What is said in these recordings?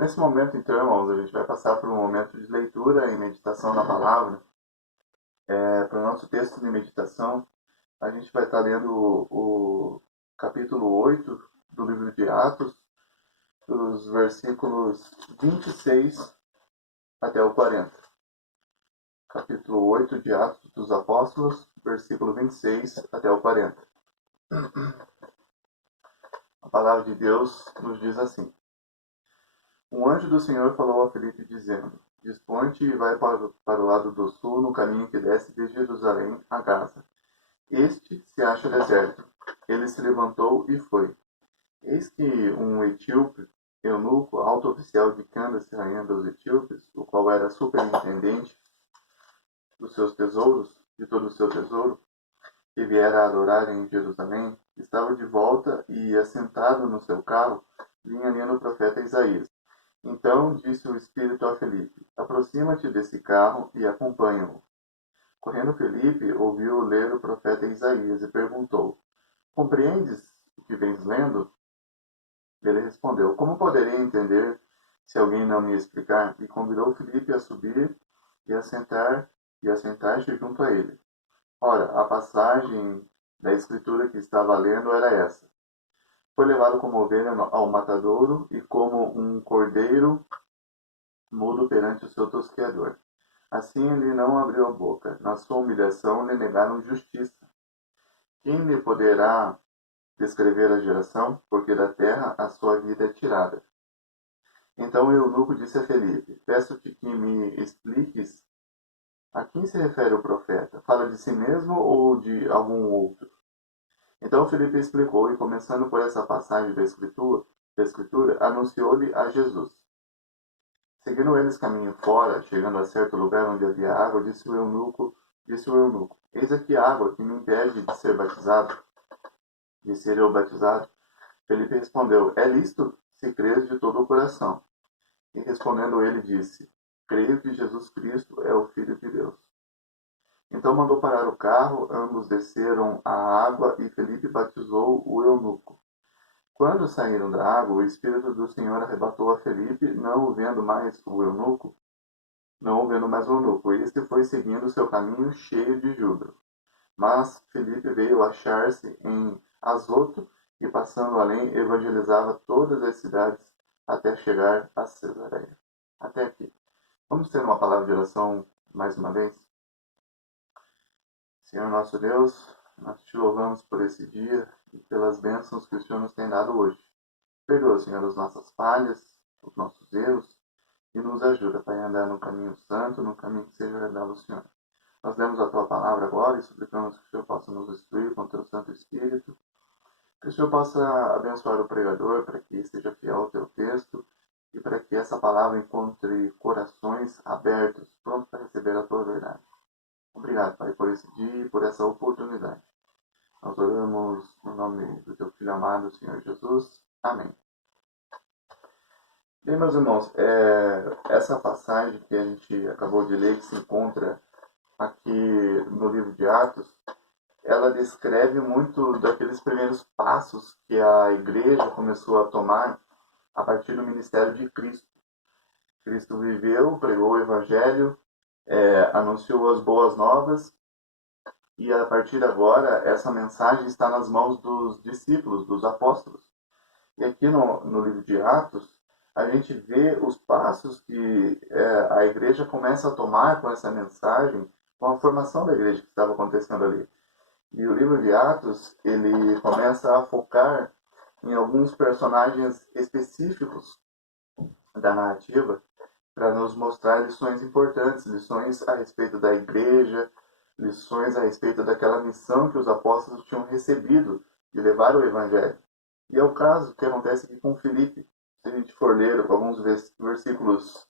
Nesse momento, então, irmãos, a gente vai passar por um momento de leitura e meditação na palavra. Para o nosso texto de meditação, a gente vai estar lendo o capítulo 8 do livro de Atos, os versículos 26 até o 40. Capítulo 8 de Atos dos Apóstolos, versículo 26 até o 40. A palavra de Deus nos diz assim: Um anjo do Senhor falou a Filipe, dizendo: Dispõe-te e vai para o lado do sul, no caminho que desce de Jerusalém a Gaza. Este se acha deserto. Ele se levantou e foi. Eis que um etíope, eunuco, alto oficial de Candace, rainha dos etíopes, o qual era superintendente dos seus tesouros, de todo o seu tesouro, que viera a adorar em Jerusalém, estava de volta e, assentado no seu carro, vinha lendo o profeta Isaías. Então disse o Espírito a Felipe: Aproxima-te desse carro e acompanha-o. Correndo Felipe, ouviu ler o profeta Isaías e perguntou: Compreendes o que vens lendo? Ele respondeu: Como poderei entender se alguém não me explicar? E convidou Felipe a subir e assentar-se junto a ele. Ora, a passagem da escritura que estava lendo era essa: Foi levado como ovelha ao matadouro e como um cordeiro mudo perante o seu tosqueador. Assim ele não abriu a boca. Na sua humilhação lhe negaram justiça. Quem lhe poderá descrever a geração? Porque da terra a sua vida é tirada. Então o eunuco disse a Felipe: Peço-te que me expliques a quem se refere o profeta. Fala de si mesmo ou de algum outro? Então Felipe explicou, e começando por essa passagem da escritura, anunciou-lhe a Jesus. Seguindo eles caminho fora, chegando a certo lugar onde havia água, disse o eunuco: Eis aqui a água que me impede de ser batizado. De ser eu batizado? Felipe respondeu: É lícito, se crês de todo o coração. E respondendo ele disse: Creio que Jesus Cristo é o Filho de Deus. Então mandou parar o carro, ambos desceram à água e Felipe batizou o eunuco. Quando saíram da água, o Espírito do Senhor arrebatou a Felipe, não o vendo mais o eunuco. Este foi seguindo seu caminho cheio de júbilo. Mas Felipe veio achar-se em Azoto e, passando além, evangelizava todas as cidades até chegar a Cesareia. Até aqui. Vamos ter uma palavra de oração mais uma vez? Senhor nosso Deus, nós te louvamos por esse dia e pelas bênçãos que o Senhor nos tem dado hoje. Perdoa, Senhor, as nossas falhas, os nossos erros e nos ajuda, Pai, a andar no caminho santo, no caminho que seja agradável ao Senhor. Nós demos a Tua palavra agora e suplicamos que o Senhor possa nos instruir com o Teu Santo Espírito, que o Senhor possa abençoar o pregador para que seja fiel ao Teu texto e para que essa palavra encontre corações abertos, prontos para receber a Tua verdade. Obrigado, Pai, por esse dia e por essa oportunidade. Nós oramos no nome do Teu Filho amado, Senhor Jesus. Amém. Bem, meus irmãos, essa passagem que a gente acabou de ler, que se encontra aqui no livro de Atos, ela descreve muito daqueles primeiros passos que a igreja começou a tomar a partir do ministério de Cristo. Cristo viveu, pregou o evangelho, anunciou as boas novas, e a partir de agora essa mensagem está nas mãos dos discípulos, dos apóstolos. E aqui no livro de Atos, a gente vê os passos que a igreja começa a tomar com essa mensagem, com a formação da igreja que estava acontecendo ali. E o livro de Atos, ele começa a focar em alguns personagens específicos da narrativa para nos mostrar lições importantes, lições a respeito da igreja, lições a respeito daquela missão que os apóstolos tinham recebido de levar o evangelho. E é o caso que acontece aqui com Filipe. Se a gente for ler alguns versículos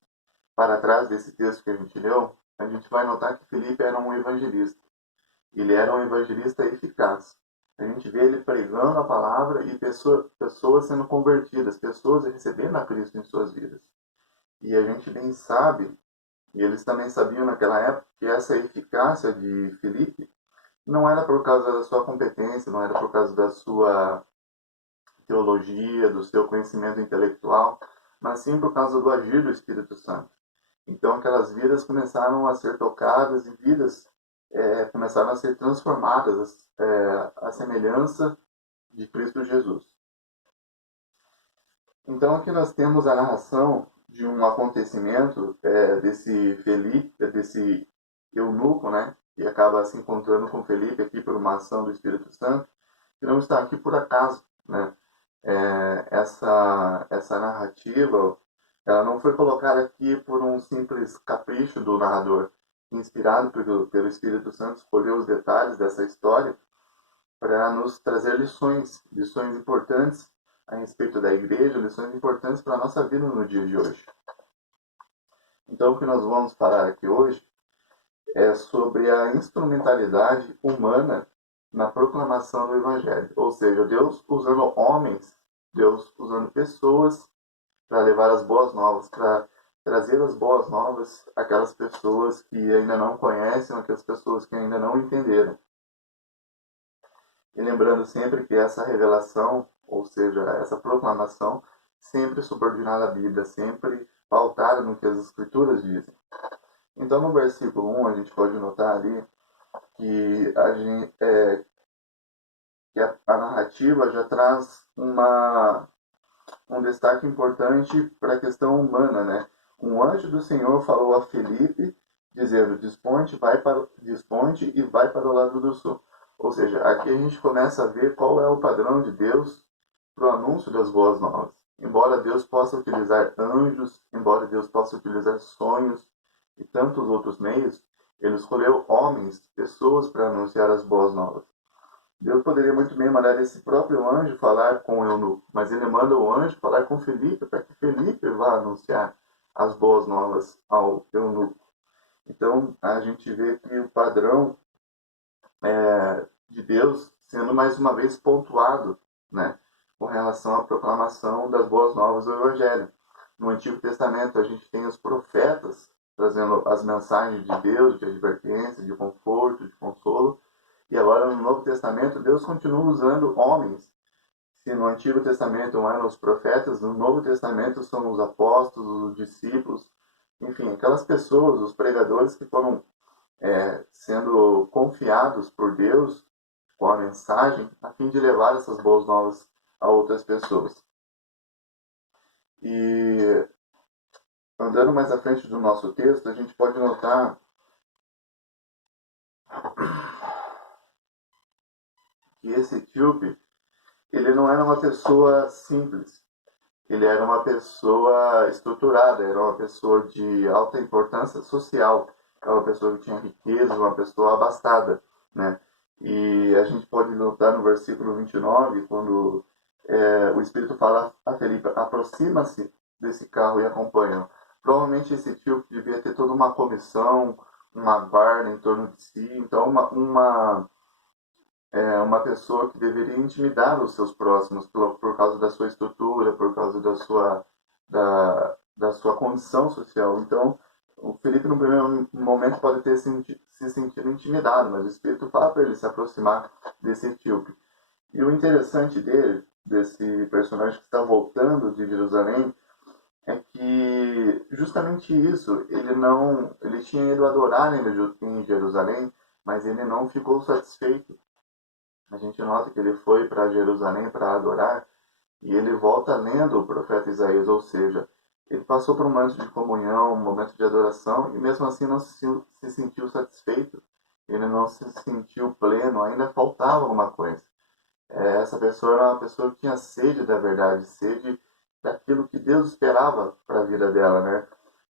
para trás desse texto que a gente leu, a gente vai notar que Filipe era um evangelista. Ele era um evangelista eficaz. A gente vê ele pregando a palavra e pessoas sendo convertidas, pessoas recebendo a Cristo em suas vidas. E a gente bem sabe, e eles também sabiam naquela época, que essa eficácia de Filipe não era por causa da sua competência, não era por causa da sua teologia, do seu conhecimento intelectual, mas sim por causa do agir do Espírito Santo. Então aquelas vidas começaram a ser tocadas e vidas começaram a ser transformadas à semelhança de Cristo Jesus. Então aqui nós temos a narração de um acontecimento desse Felipe, desse eunuco, né, que acaba se encontrando com Felipe aqui por uma ação do Espírito Santo, que não está aqui por acaso, né? Essa narrativa, ela não foi colocada aqui por um simples capricho do narrador, inspirado pelo Espírito Santo, escolheu os detalhes dessa história para nos trazer lições importantes a respeito da igreja, lições importantes para a nossa vida no dia de hoje. Então, o que nós vamos falar aqui hoje é sobre a instrumentalidade humana na proclamação do Evangelho. Ou seja, Deus usando homens, Deus usando pessoas para levar as boas novas, para trazer as boas novas àquelas pessoas que ainda não conhecem, aquelas pessoas que ainda não entenderam. E lembrando sempre que essa revelação, ou seja, essa proclamação, sempre subordinada à Bíblia, sempre pautada no que as Escrituras dizem. Então, no versículo 1, a gente pode notar ali que a narrativa já traz um destaque importante para a questão humana, né? Um anjo do Senhor falou a Felipe, dizendo, desponte e vai para o lado do sul. Ou seja, aqui a gente começa a ver qual é o padrão de Deus para o anúncio das boas novas. Embora Deus possa utilizar anjos, embora Deus possa utilizar sonhos e tantos outros meios, ele escolheu homens, pessoas para anunciar as boas novas. Deus poderia muito bem mandar esse próprio anjo falar com o eunuco, mas ele manda o anjo falar com Felipe, para que Felipe vá anunciar as boas novas ao eunuco. Então, a gente vê que o padrão de Deus sendo mais uma vez pontuado, né, com relação à proclamação das boas novas do Evangelho. No Antigo Testamento, a gente tem os profetas trazendo as mensagens de Deus, de advertência, de conforto, de consolo. E agora, no Novo Testamento, Deus continua usando homens. Se no Antigo Testamento eram os profetas, no Novo Testamento são os apóstolos, os discípulos, enfim, aquelas pessoas, os pregadores que foram sendo confiados por Deus com a mensagem, a fim de levar essas boas novas a outras pessoas. E andando mais à frente do nosso texto, a gente pode notar que esse etíope, ele não era uma pessoa simples. Ele era uma pessoa estruturada, era uma pessoa de alta importância social, era uma pessoa que tinha riqueza, uma pessoa abastada, né? E a gente pode notar no versículo 29, quando o Espírito fala a Felipe, aproxima-se desse carro e acompanha. Provavelmente esse tio devia ter toda uma comissão, uma guarda em torno de si, então uma pessoa que deveria intimidar os seus próximos por causa da sua estrutura, por causa da sua condição social. Então, o Felipe, no primeiro momento, pode ter se sentido intimidado, mas o Espírito fala para ele se aproximar desse etíope. E o interessante desse personagem que está voltando de Jerusalém, é que justamente isso, ele tinha ido adorar em Jerusalém, mas ele não ficou satisfeito. A gente nota que ele foi para Jerusalém para adorar e ele volta lendo o profeta Isaías, ou seja, ele passou por um momento de comunhão, um momento de adoração e mesmo assim não se sentiu satisfeito, ele não se sentiu pleno, ainda faltava alguma coisa. Essa pessoa era uma pessoa que tinha sede da verdade, sede daquilo que Deus esperava para a vida dela, né?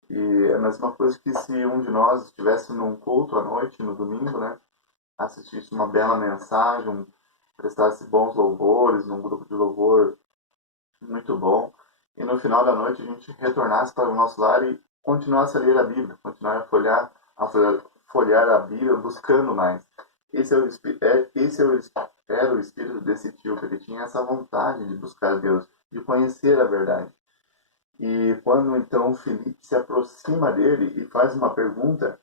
E é a mesma coisa que se um de nós estivesse num culto à noite, no domingo, né? Assistisse uma bela mensagem, prestasse bons louvores, num grupo de louvor muito bom, e no final da noite a gente retornasse para o nosso lar e continuasse a ler a Bíblia, continuar folhear a Bíblia, buscando mais. Era o espírito desse tio, que ele tinha essa vontade de buscar Deus, de conhecer a verdade. E quando então Felipe se aproxima dele e faz uma pergunta,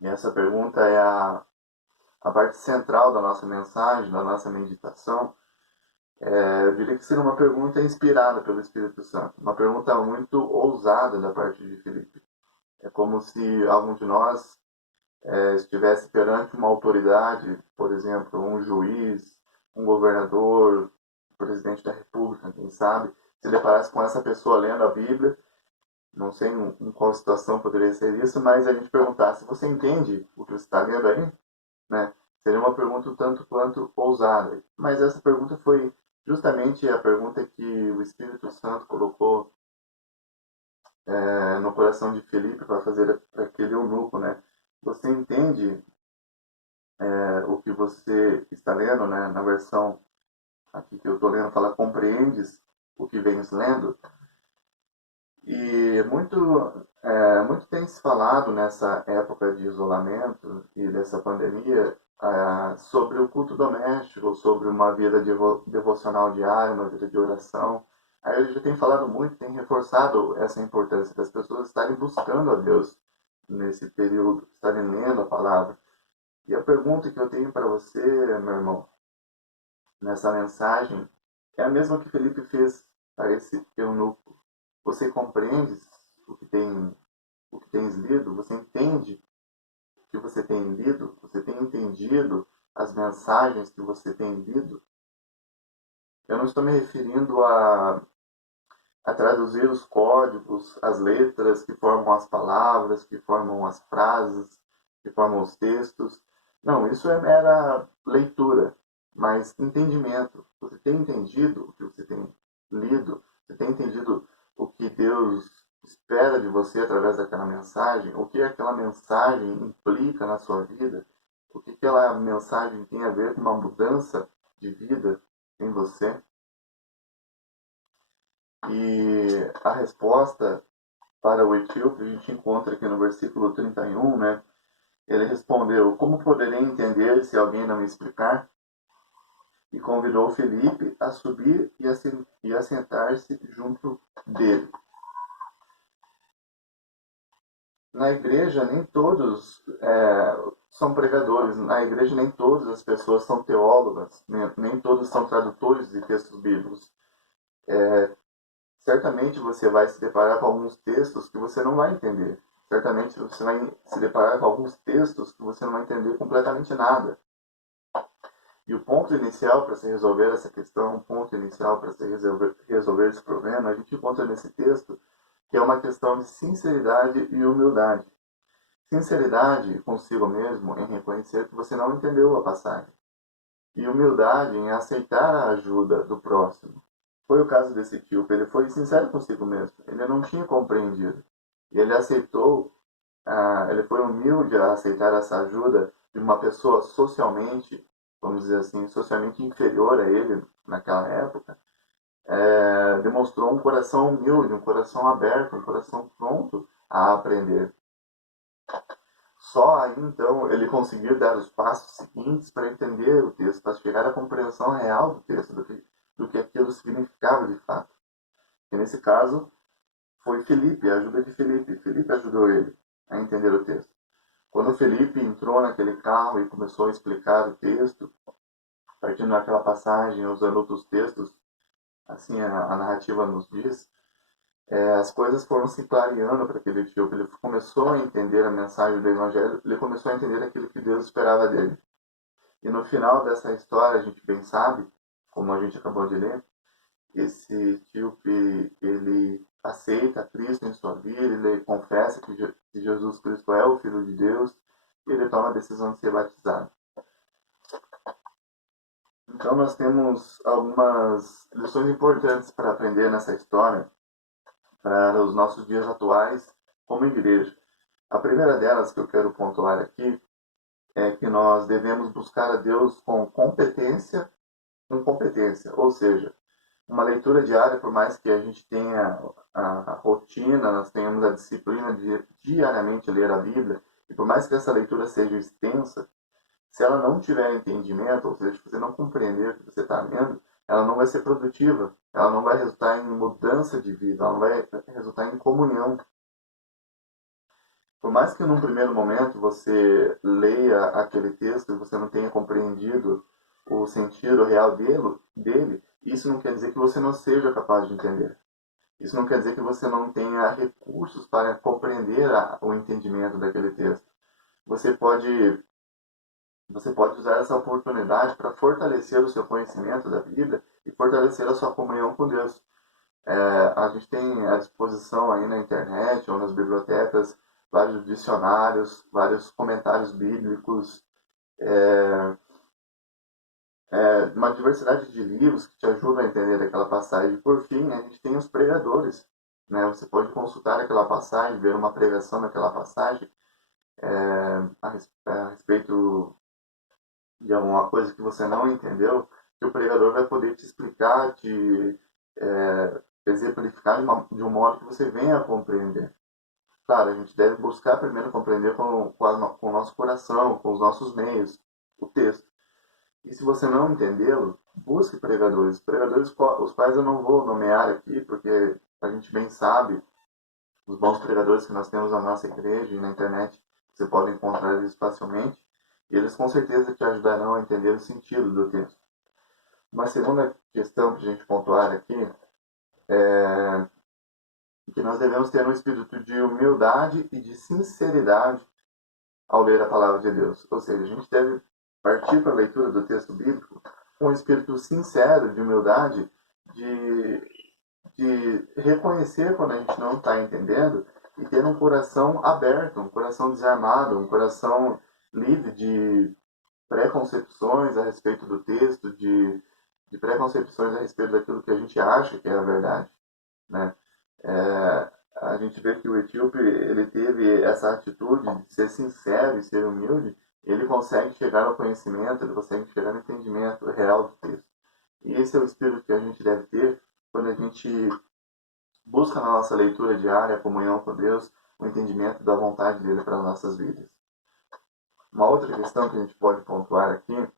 e essa pergunta é a parte central da nossa mensagem, da nossa meditação, Eu diria que seria uma pergunta inspirada pelo Espírito Santo, uma pergunta muito ousada da parte de Filipe. É como se algum de nós estivesse perante uma autoridade, por exemplo, um juiz, um governador, um presidente da República, quem sabe, se deparasse com essa pessoa lendo a Bíblia, não sei em qual situação poderia ser isso, mas a gente perguntasse, você entende o que você está lendo aí? Né? Seria uma pergunta um tanto quanto ousada. Mas essa pergunta foi justamente a pergunta que o Espírito Santo colocou no coração de Felipe para fazer para aquele eunuco, né? Você entende o que você está lendo, né? Na versão aqui que eu estou lendo, fala compreendes o que vens lendo. E muito tem se falado nessa época de isolamento e dessa pandemia sobre o culto doméstico, sobre uma vida devocional diária, uma vida de oração. Aí eu já tenho falado muito, tem reforçado essa importância das pessoas estarem buscando a Deus nesse período, estarem lendo a palavra. E a pergunta que eu tenho para você, meu irmão, nessa mensagem, é a mesma que Felipe fez a esse eunuco. Você compreende o que o que tens lido? Você entende o que você tem lido? Você tem entendido as mensagens que você tem lido? Eu não estou me referindo a traduzir os códigos, as letras que formam as palavras, que formam as frases, que formam os textos. Não, isso é mera leitura, mas entendimento. Você tem entendido o que você tem lido? Você tem entendido o que Deus espera de você através daquela mensagem? O que aquela mensagem implica na sua vida? O que aquela mensagem tem a ver com uma mudança de vida em você? E a resposta para o etíope a gente encontra aqui no versículo 31, né? Ele respondeu: como poderei entender se alguém não me explicar? E convidou Felipe a subir e a sentar-se junto dele. Na igreja, nem todos são pregadores. Na igreja, nem todas as pessoas são teólogas. Nem todos são tradutores de textos bíblicos. Certamente você vai se deparar com alguns textos que você não vai entender. Certamente você vai se deparar com alguns textos que você não vai entender completamente nada. E o ponto inicial para se resolver essa questão, o ponto inicial para se resolver esse problema, a gente encontra nesse texto, que é uma questão de sinceridade e humildade. Sinceridade consigo mesmo em reconhecer que você não entendeu a passagem. E humildade em aceitar a ajuda do próximo. Foi o caso desse tio, ele foi sincero consigo mesmo. Ele não tinha compreendido. E ele aceitou, ele foi humilde a aceitar essa ajuda de uma pessoa socialmente, vamos dizer assim, socialmente inferior a ele naquela época. Demonstrou um coração humilde, um coração aberto, um coração pronto a aprender. Só aí, então, ele conseguir dar os passos seguintes para entender o texto, para chegar à compreensão real do texto, do que aquilo significava de fato. E nesse caso, foi Felipe, a ajuda de Felipe. Felipe ajudou ele a entender o texto. Quando Felipe entrou naquele carro e começou a explicar o texto, partindo daquela passagem, usando outros textos, assim a narrativa nos diz, as coisas foram se clareando para aquele tio. Ele começou a entender a mensagem do Evangelho, ele começou a entender aquilo que Deus esperava dele. E no final dessa história, a gente bem sabe, como a gente acabou de ler, esse etíope, ele aceita Cristo em sua vida, ele confessa que Jesus Cristo é o Filho de Deus e ele toma a decisão de ser batizado. Então nós temos algumas lições importantes para aprender nessa história para os nossos dias atuais como igreja. A primeira delas que eu quero pontuar aqui é que nós devemos buscar a Deus com competência, ou seja, uma leitura diária, por mais que a gente tenha a rotina, nós tenhamos a disciplina de diariamente ler a Bíblia, e por mais que essa leitura seja extensa, se ela não tiver entendimento, ou seja, se você não compreender o que você está lendo, ela não vai ser produtiva, ela não vai resultar em mudança de vida, ela não vai resultar em comunhão. Por mais que num primeiro momento você leia aquele texto e você não tenha compreendido o sentido real dele, Isso não quer dizer que você não seja capaz de entender. Isso não quer dizer que você não tenha recursos para compreender o entendimento daquele texto. Você pode, você pode usar essa oportunidade para fortalecer o seu conhecimento da Bíblia e fortalecer a sua comunhão com Deus. A gente tem à disposição aí na internet ou nas bibliotecas vários dicionários, vários comentários bíblicos, uma diversidade de livros que te ajudam a entender aquela passagem. Por fim, a gente tem os pregadores. Né? Você pode consultar aquela passagem, ver uma pregação daquela passagem a respeito de alguma coisa que você não entendeu, que o pregador vai poder te explicar, te exemplificar de um modo que você venha a compreender. Claro, a gente deve buscar primeiro compreender com o nosso coração, com os nossos meios, o texto. E se você não entendê-lo, busque pregadores. Pregadores, os quais eu não vou nomear aqui, porque a gente bem sabe, os bons pregadores que nós temos na nossa igreja e na internet, você pode encontrar eles facilmente, e eles com certeza te ajudarão a entender o sentido do texto. Uma segunda questão para a gente pontuar aqui é que nós devemos ter um espírito de humildade e de sinceridade ao ler a palavra de Deus. Ou seja, a gente deve partir para a leitura do texto bíblico com um espírito sincero de humildade, de, de reconhecer quando a gente não está entendendo e ter um coração aberto, um coração desarmado, um coração livre de preconcepções a respeito do texto, de preconcepções a respeito daquilo que a gente acha que é a verdade. Né? A gente vê que o etíope ele teve essa atitude de ser sincero e ser humilde, ele consegue chegar ao conhecimento, ele consegue chegar ao entendimento real do texto. E esse é o espírito que a gente deve ter quando a gente busca na nossa leitura diária a comunhão com Deus, o entendimento da vontade dele para as nossas vidas. Uma outra questão que a gente pode pontuar aqui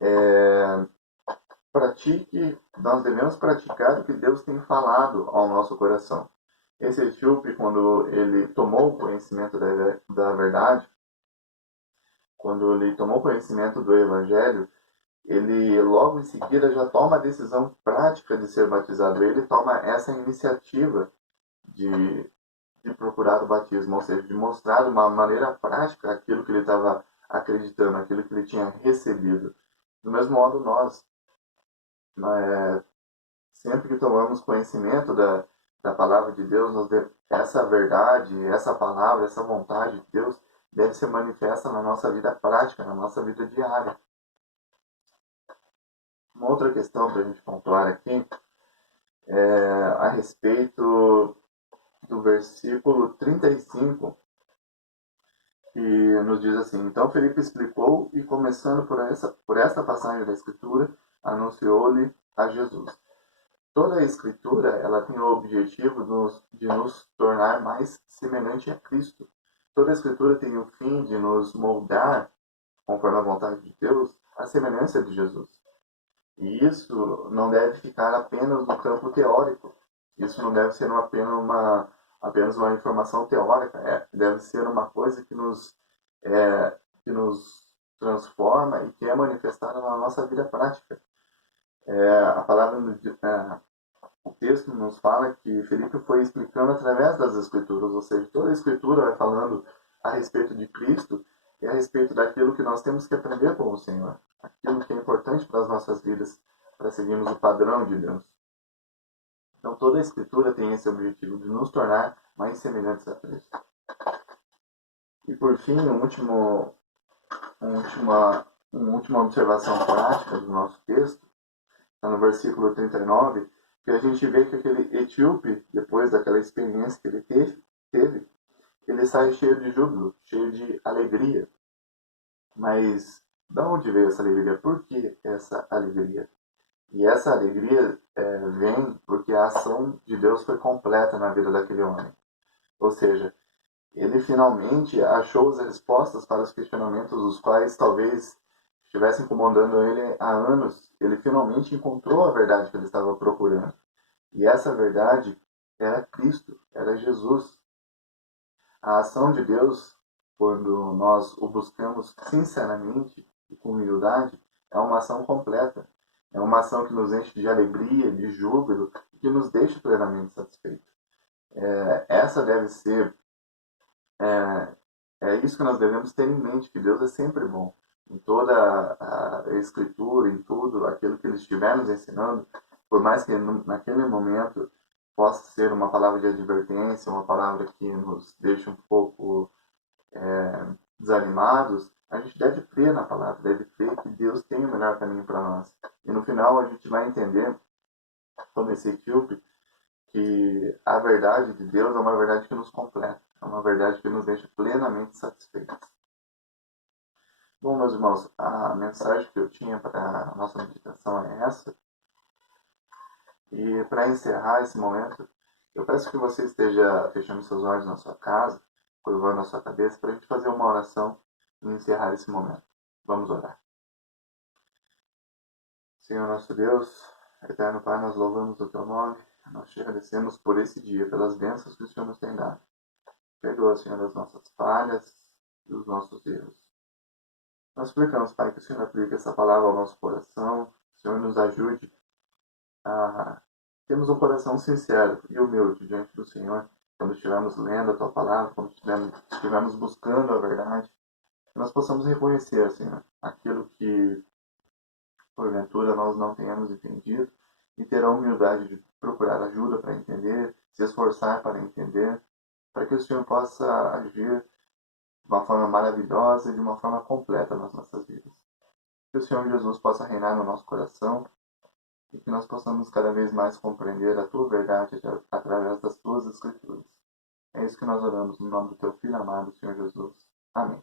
é nós devemos praticar o que Deus tem falado ao nosso coração. Esse etíope, quando ele tomou conhecimento da verdade, quando ele tomou conhecimento do Evangelho, ele logo em seguida já toma a decisão prática de ser batizado. Ele toma essa iniciativa de, de procurar o batismo, ou seja, de mostrar de uma maneira prática aquilo que ele estava acreditando, aquilo que ele tinha recebido. Do mesmo modo, nós, sempre que tomamos conhecimento da palavra de Deus, essa verdade, essa palavra, essa vontade de Deus deve ser manifesta na nossa vida prática, na nossa vida diária. Uma outra questão para a gente pontuar aqui é a respeito do versículo 35, que nos diz assim: Então Felipe explicou e, começando por esta passagem da Escritura, anunciou-lhe a Jesus. Toda a Escritura ela tem o objetivo de nos tornar mais semelhante a Cristo. Toda a Escritura tem o fim de nos moldar, conforme a vontade de Deus, à semelhança de Jesus. E isso não deve ficar apenas no campo teórico. Isso não deve ser apenas uma informação teórica. Deve ser uma coisa que nos transforma e que é manifestada na nossa vida prática. A palavra o texto nos fala que Felipe foi explicando através das Escrituras, ou seja, toda a Escritura vai falando a respeito de Cristo e a respeito daquilo que nós temos que aprender com o Senhor, aquilo que é importante para as nossas vidas, para seguirmos o padrão de Deus. Então, toda a Escritura tem esse objetivo de nos tornar mais semelhantes a Cristo. E, por fim, uma última observação prática do nosso texto, está no versículo 39, que a gente vê que aquele etíope, depois daquela experiência que ele teve, ele sai cheio de júbilo, cheio de alegria. Mas de onde veio essa alegria? Por que essa alegria? E essa alegria vem porque a ação de Deus foi completa na vida daquele homem. Ou seja, ele finalmente achou as respostas para os questionamentos os quais talvez estivessem incomodando ele há anos. Ele finalmente encontrou a verdade que ele estava procurando. E essa verdade era Cristo, era Jesus. A ação de Deus, quando nós o buscamos sinceramente e com humildade, é uma ação completa. É uma ação que nos enche de alegria, de júbilo, e que nos deixa plenamente satisfeitos. Essa deve ser, é, é isso que nós devemos ter em mente, que Deus é sempre bom. Em toda a Escritura, em tudo aquilo que Ele estiver nos ensinando, por mais que naquele momento possa ser uma palavra de advertência, uma palavra que nos deixa um pouco desanimados, a gente deve crer na palavra, deve crer que Deus tem o melhor caminho para nós. E no final a gente vai entender, como esse etíope, que a verdade de Deus é uma verdade que nos completa, é uma verdade que nos deixa plenamente satisfeitos. Bom, meus irmãos, a mensagem que eu tinha para a nossa meditação é essa. E para encerrar esse momento, eu peço que você esteja fechando seus olhos na sua casa, curvando a sua cabeça, para a gente fazer uma oração e encerrar esse momento. Vamos orar. Senhor nosso Deus, eterno Pai, nós louvamos o Teu nome, nós te agradecemos por esse dia, pelas bênçãos que o Senhor nos tem dado. Perdoa, Senhor, as nossas falhas e os nossos erros. Nós suplicamos, Pai, que o Senhor aplique essa palavra ao nosso coração, que o Senhor nos ajude a termos um coração sincero e humilde diante do Senhor, quando estivermos lendo a Tua palavra, quando estivermos buscando a verdade, que nós possamos reconhecer, Senhor, aquilo que porventura nós não tenhamos entendido e ter a humildade de procurar ajuda para entender, se esforçar para entender, para que o Senhor possa agir de uma forma maravilhosa e de uma forma completa nas nossas vidas. Que o Senhor Jesus possa reinar no nosso coração e que nós possamos cada vez mais compreender a Tua verdade através das Tuas Escrituras. É isso que nós oramos no nome do Teu Filho amado, Senhor Jesus. Amém.